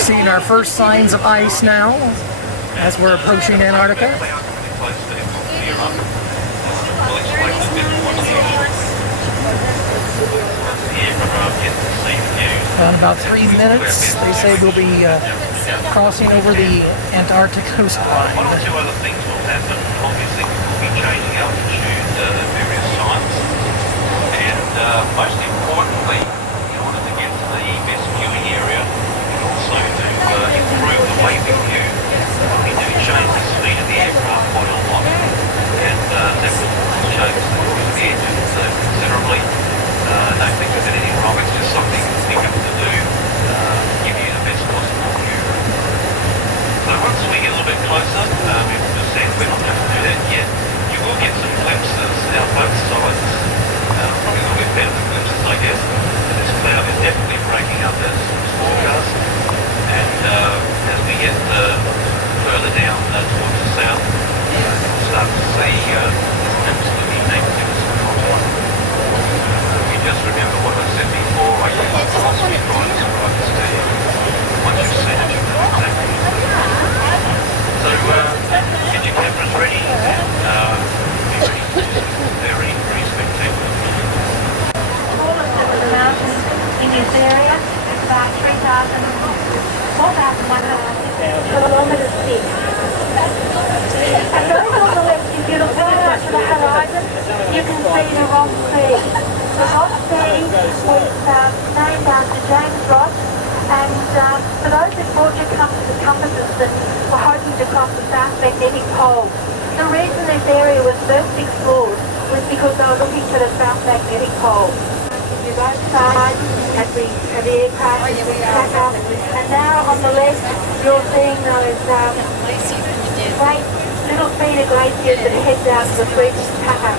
Seeing our first signs of ice now as we're approaching Antarctica. In about 3 minutes, they say we'll be crossing over the Antarctic coastline. One or two other things will happen. Obviously, we'll be changing altitude at various times. And most importantly, in order to get to the best viewing area and also to improve the waving view, we do change the speed of the aircraft quite a lot. And that will change the cruise of the engine considerably. Don't think there's anything wrong, it's just something we have to do to give you the best possible view. So once we get a little bit closer, we've just said we're not going to do that yet. You will get some glimpses out both sides, probably a little bit better than glimpses, I guess. This cloud is definitely breaking up as forecast, and as we get further down towards the south, we'll start to see absolutely negative contour. Just remember what I said before, I use the philosophy to try and describe this to you. Once you've seen it, you know exactly what it is. So, get your cameras ready and be ready for this very, very spectacular video. The mountains in this area is about 4,100 kilometres thick. And going on the left, if you look very much to the horizon, you can see the Ross Sea. The Ross Sea was named after James Ross, and for those that bought your compasses that were hoping to cross the South Magnetic Pole, the reason this area was first explored was because they were looking for the South Magnetic Pole. You both sides at the aircraft track off, and now on the left you're seeing those great little feeder glaciers that head down to the Swedish pack.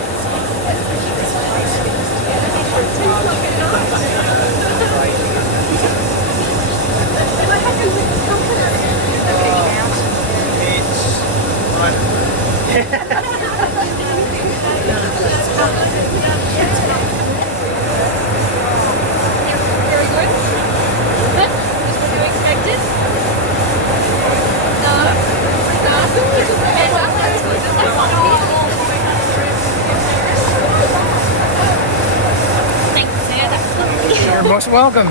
You're most welcome.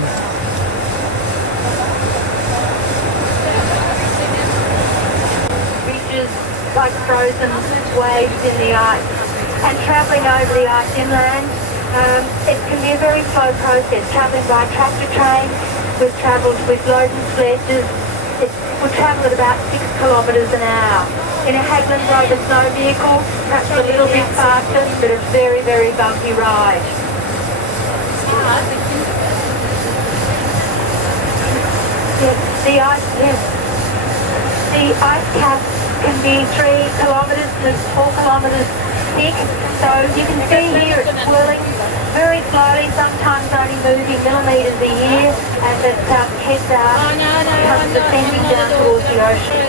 Beaches like frozen waves in the ice, and travelling over the ice inland, it can be a very slow process. Travelling by tractor train, we've travelled with loads and sledges. We travel at about 6 kilometres an hour. In a Hagland Rover snow vehicle, perhaps a little bit faster, but a very, very bumpy ride. The ice cap can be 3 kilometres to 4 kilometres thick, so you can see here it's swirling very slowly, sometimes only moving millimetres a year as it heads out, comes descending down towards the ocean.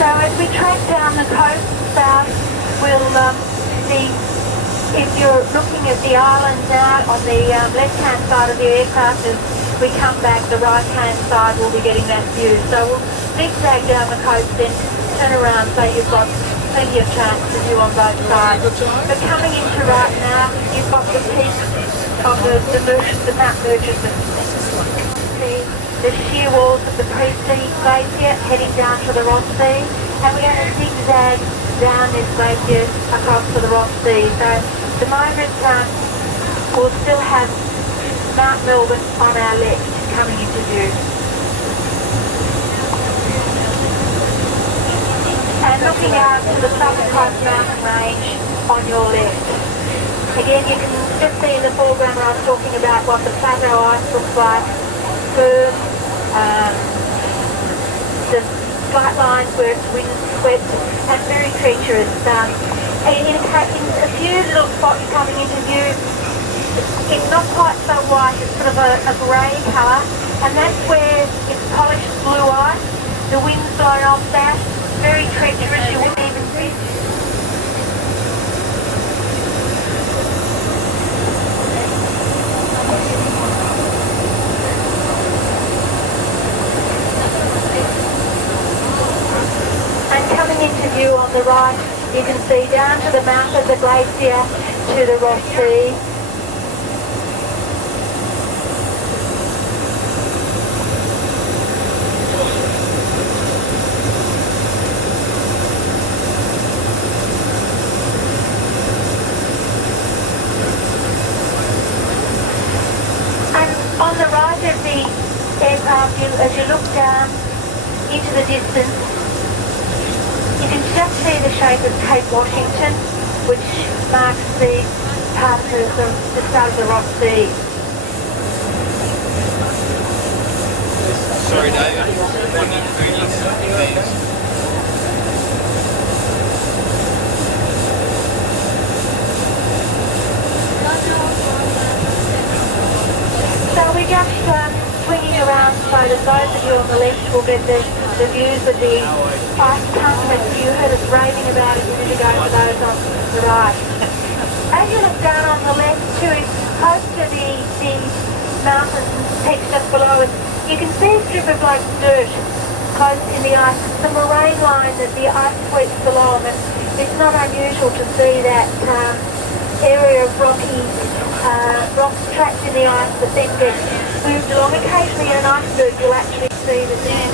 So as we track down the coast south, we'll see, if you're looking at the islands now on the left-hand side of the aircraft, as we come back, the right-hand side will be getting that view. So we'll zigzag down the coast, then turn around so you've got plenty of chance to view on both sides. But coming into right now, you've got the peak of the Mount Murchison. The sheer walls of the Pre-Sea Glacier heading down to the Ross Sea, and we're going to zigzag down this glacier across to the Ross Sea. So at the moment we'll still have Mount Melbourne on our left coming into view. And looking out to the Southern Cross Mountain Range on your left. Again, you can just see in the foreground where I was talking about what the plateau ice looks like. Firm, the flight lines where it's wind swept and very treacherous. In a few little spots coming into view, it's not quite so white, it's sort of a grey colour, and that's where it's polished blue ice. The wind's blown off that, very treacherous, you wouldn't even see. And coming into view on the right, you can see down to the mouth of the glacier to the Ross Sea. On the right of the aircraft, as you look down into the distance, you can just see the shape of Cape Washington, which marks the part of the start of the Ross Sea. Sorry, David. So we're just swinging around so that those of you on the left will get the views of the ice tongue that you heard us raving about a minute ago for those on the right. As you look down on the left too, close to the mountain peaks just below us, you can see a strip of like dirt close in the ice. It's the moraine line that the ice sweeps along, and it's not unusual to see that area of rocky rocks trapped in the ice that then gets moved along. Occasionally in an iceberg you'll actually see the dam.